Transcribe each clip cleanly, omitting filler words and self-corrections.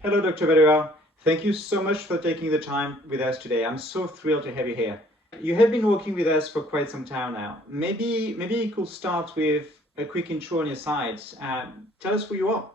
Hello, Dr. Vadera. Thank you so much for taking the time with us today. I'm so thrilled to have you here. You have been working with us for quite some time now. Maybe you could start with a quick intro on your side. Tell us who you are.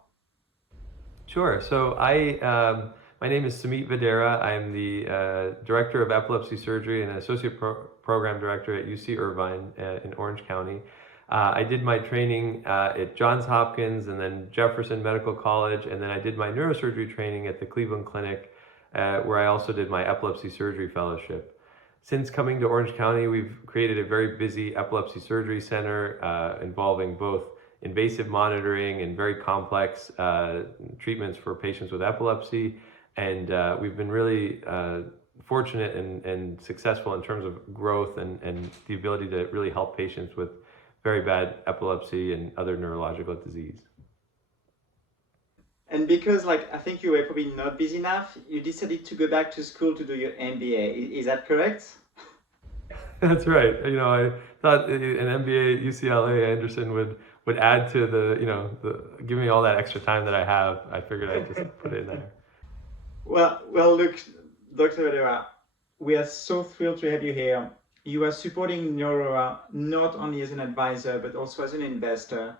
Sure. My name is Sumeet Vadera. I'm the Director of Epilepsy Surgery and Associate Program Director at UC Irvine in Orange County. I did my training at Johns Hopkins and then Jefferson Medical College, and then I did my neurosurgery training at the Cleveland Clinic, where I also did my epilepsy surgery fellowship. Since coming to Orange County, we've created a very busy epilepsy surgery center involving both invasive monitoring and very complex treatments for patients with epilepsy. And we've been really fortunate and successful in terms of growth and the ability to really help patients with very bad epilepsy and other neurological disease. And because, I think you were probably not busy enough, you decided to go back to school to do your MBA. Is that correct? That's right. I thought an MBA at UCLA Anderson would add to give me all that extra time that I have. I figured I'd just put it in there. Well, look, Dr. Vadera, we are so thrilled to have you here. You are supporting Neuraura not only as an advisor, but also as an investor.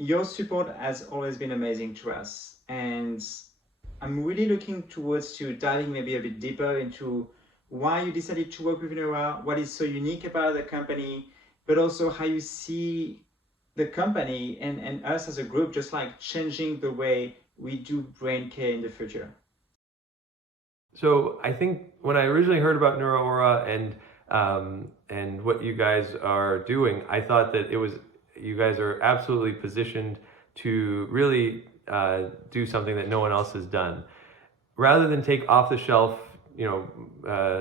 Your support has always been amazing to us. And I'm really looking towards to diving maybe a bit deeper into why you decided to work with Neuraura, what is so unique about the company, but also how you see the company and us as a group just like changing the way we do brain care in the future. So I think when I originally heard about Neuraura and what you guys are doing, I thought that you guys are absolutely positioned to really do something that no one else has done. Rather than take off the shelf,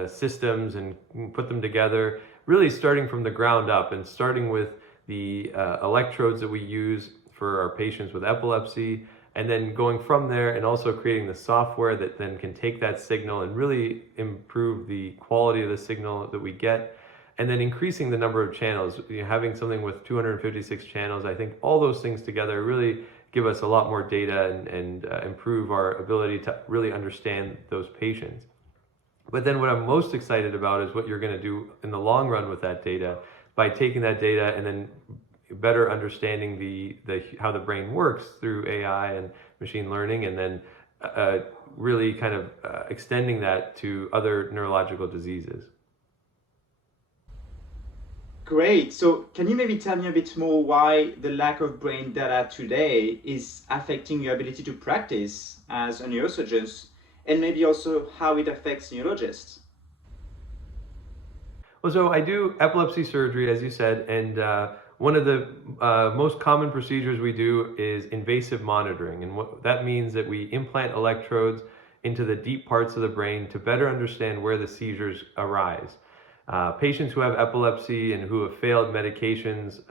systems and put them together, really starting from the ground up and starting with the electrodes that we use for our patients with epilepsy, and then going from there and also creating the software that then can take that signal and really improve the quality of the signal that we get, and then increasing the number of channels. Having something with 256 channels, I think all those things together really give us a lot more data and improve our ability to really understand those patients. But then what I'm most excited about is what you're going to do in the long run with that data by taking that data and then better understanding how the brain works through AI and machine learning, and then really kind of extending that to other neurological diseases. Great. So can you maybe tell me a bit more why the lack of brain data today is affecting your ability to practice as a neurosurgeon, and maybe also how it affects neurologists? Well, so I do epilepsy surgery, as you said, and one of the most common procedures we do is invasive monitoring. And what that means that we implant electrodes into the deep parts of the brain to better understand where the seizures arise. Patients who have epilepsy and who have failed medications,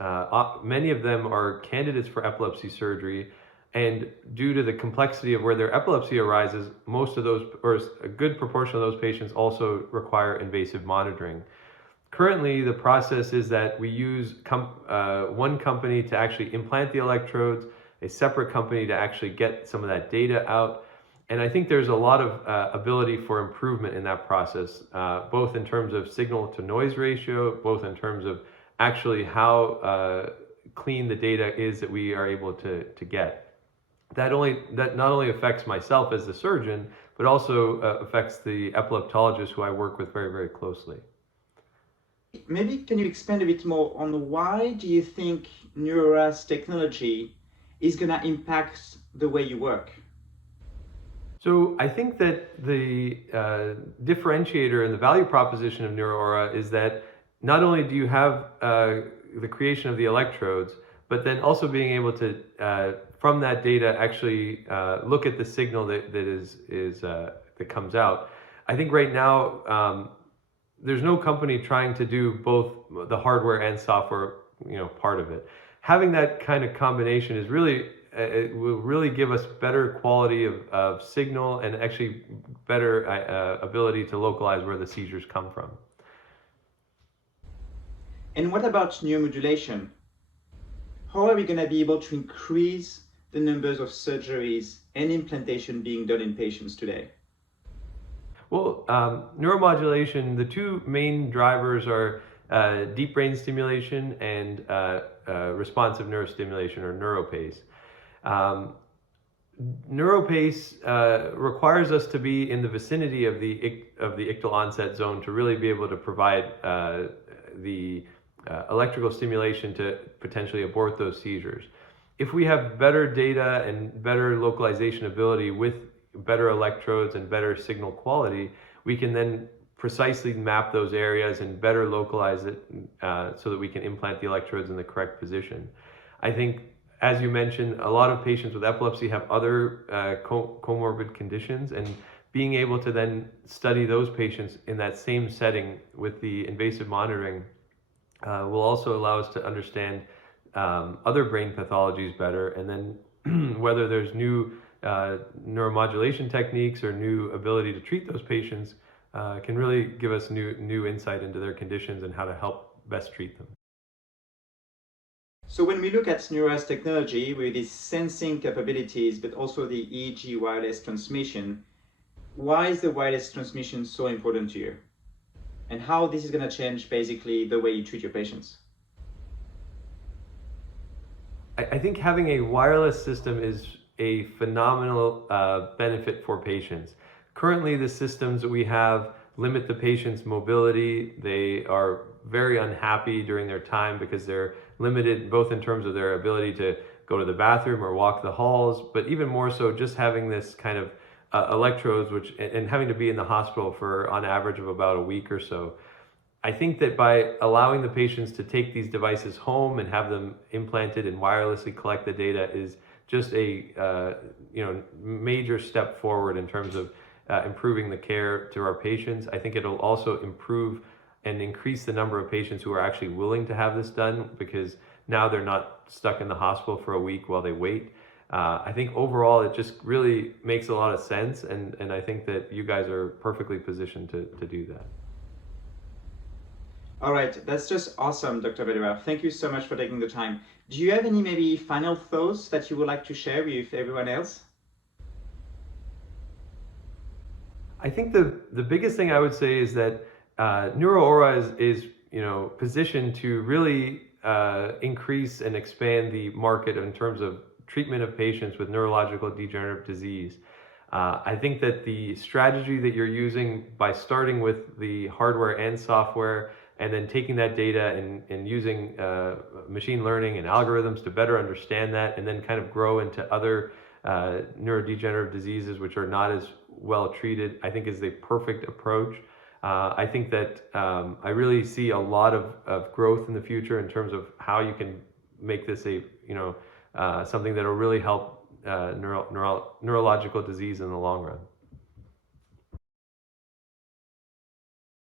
many of them are candidates for epilepsy surgery. And due to the complexity of where their epilepsy arises, most of those, or a good proportion of those patients, also require invasive monitoring. Currently, the process is that we use one company to actually implant the electrodes, a separate company to actually get some of that data out. And I think there's a lot of ability for improvement in that process, both in terms of signal to noise ratio, both in terms of actually how clean the data is that we are able to get. That not only affects myself as the surgeon, but also affects the epileptologist who I work with very, very closely. Maybe can you expand a bit more on why do you think Neuraura's technology is going to impact the way you work? So I think that the differentiator and the value proposition of Neuraura is that not only do you have the creation of the electrodes, but then also being able to, from that data, actually look at the signal that comes out. I think right now there's no company trying to do both the hardware and software, part of it. Having that kind of combination is really it will really give us better quality of signal and actually better ability to localize where the seizures come from. And what about neuromodulation? How are we going to be able to increase the the numbers of surgeries and implantation being done in patients today? Well, neuromodulation, the two main drivers are deep brain stimulation and responsive neurostimulation, or neuropace. Um, Neuropace requires us to be in the vicinity of the ictal onset zone to really be able to provide the electrical stimulation to potentially abort those seizures. If we have better data and better localization ability with better electrodes and better signal quality, we can then precisely map those areas and better localize it so that we can implant the electrodes in the correct position. I think, as you mentioned, a lot of patients with epilepsy have other comorbid conditions, and being able to then study those patients in that same setting with the invasive monitoring will also allow us to understand other brain pathologies better, and then whether there's new neuromodulation techniques or new ability to treat those patients can really give us new insight into their conditions and how to help best treat them. So when we look at Neuraura's technology with its sensing capabilities, but also the EEG wireless transmission, why is the wireless transmission so important to you? And how this is going to change basically the way you treat your patients? I think having a wireless system is a phenomenal benefit for patients. Currently, the systems that we have limit the patient's mobility. They are very unhappy during their time because they're limited both in terms of their ability to go to the bathroom or walk the halls, but even more so just having this kind of electrodes and having to be in the hospital for on average of about a week or so. I think that by allowing the patients to take these devices home and have them implanted and wirelessly collect the data is just a major step forward in terms of improving the care to our patients. I think it'll also improve and increase the number of patients who are actually willing to have this done, because now they're not stuck in the hospital for a week while they wait. I think overall it just really makes a lot of sense, and I think that you guys are perfectly positioned to do that. All right, that's just awesome, Dr. Vadera. Thank you so much for taking the time. Do you have any maybe final thoughts that you would like to share with everyone else? I think the biggest thing I would say is that Neuraura is positioned to really increase and expand the market in terms of treatment of patients with neurological degenerative disease. I think that the strategy that you're using by starting with the hardware and software, and then taking that data and using machine learning and algorithms to better understand that, and then kind of grow into other neurodegenerative diseases which are not as well treated, I think is the perfect approach. I think that I really see a lot of growth in the future in terms of how you can make this something that will really help neurological disease in the long run.